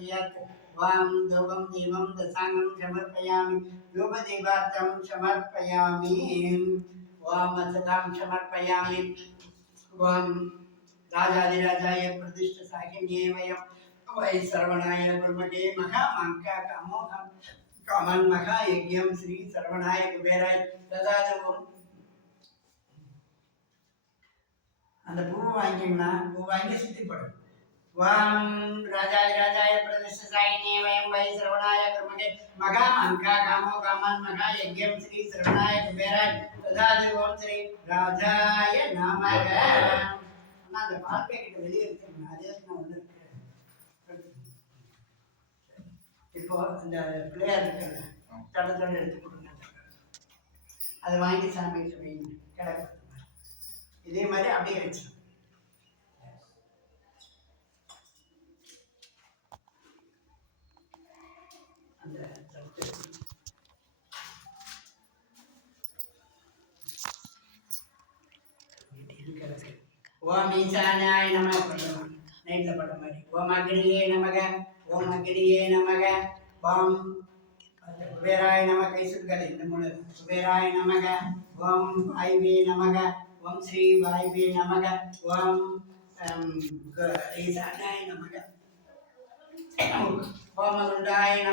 समर्पयात् वां धूपं दीपं दशांगं समर्पयामि धूपदीपार्थं समर्पयामि वां अक्षतां समर्पयामि वां राजाधिराजाय प्रतिष्ठसाहिन्ये वयं वै सर्वणाय ब्रह्मणे महामङ्कामोहं कामन् महायज्ञं श्री सर्वणाय कुबेराय ददातु அந்த பூவை வாங்கிங்கன்னா பூ வாங்கி சுத்தி படும் வாம் ராஜாய பிரதிஷ்டாயினே வயம் வை சரவணாய பிரம்மகே மகா அங்கா காமோ காமன் மகா யஜ்யம் ஸ்ரீ சரவணாய குபேராய ததாதி ஓம் ஸ்ரீ ராஜாய நமக அண்ணா அந்த பால் பேக்கெட் வெளியே இருக்குங்க அதே நான் ஒன்று இப்போ இந்த பிளேயர் இருக்குல்ல தடத்தோடு எடுத்து கொடுங்க அதை வாங்கி சாமிக்கு வைங்க கிடக்கு இதே மாதிரி அப்படியே வச்சு அந்த ஓம் ஈசானாய நமக பண்ணலாம் நைட்டில் பட்ட மாதிரி ஓம் அக்னியே நமக ஓம் அக்னியே நமக ஓம் குபேராய நமக கைசுக்கள் இந்த மூணு குபேராய நமக ஓம் வாயுவே நமக ஓம் ஸ்ரீ வாயுவே நமக ஓம் ஈசானாய நமக ஓம் அருண்டாய